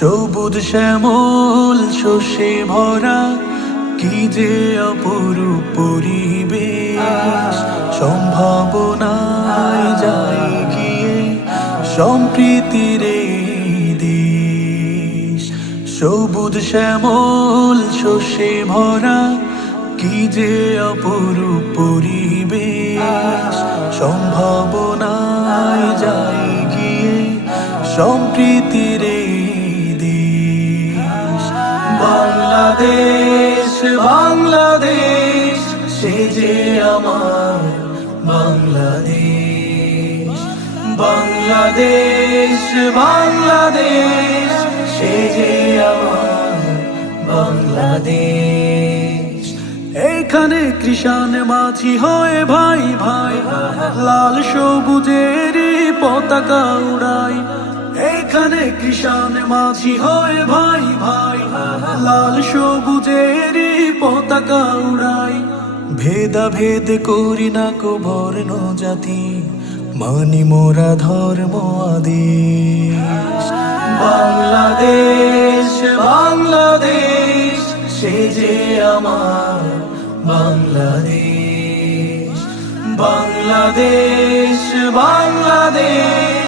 সবুজ শ্যামল শস্যে ভরা কি যে অপরূপ পরিবেশ, সম্ভাবনায় যায় গিয়ে সম্প্রীতির এই দেশ। সবুজ শ্যামল শস্যে ভরা কি যে অপরূপ পরিবেশ, সম্ভাবনায় যায় গিয়ে সম্প্রীতির এই দেশ। বাংলাদেশ বাংলাদেশ সে যে আমার বাংলাদেশ। বাংলাদেশ বাংলাদেশ সে যে আমার বাংলাদেশ। এখানে কৃষাণ মাঝি হয়ে ভাই ভাই লাল সবুজের পতাকা উড়াই। এখানে কৃষাণ মাঝি হয়ে ভাই ভাই লাল সবুজের পতাকা উড়াই। ভেদাভেদ করি না কো বর্ণ জাতি, মানি মোরা ধর্ম আদেশ। বাংলাদেশ বাংলাদেশ সে যে আমার বাংলাদেশ। বাংলাদেশ বাংলাদেশ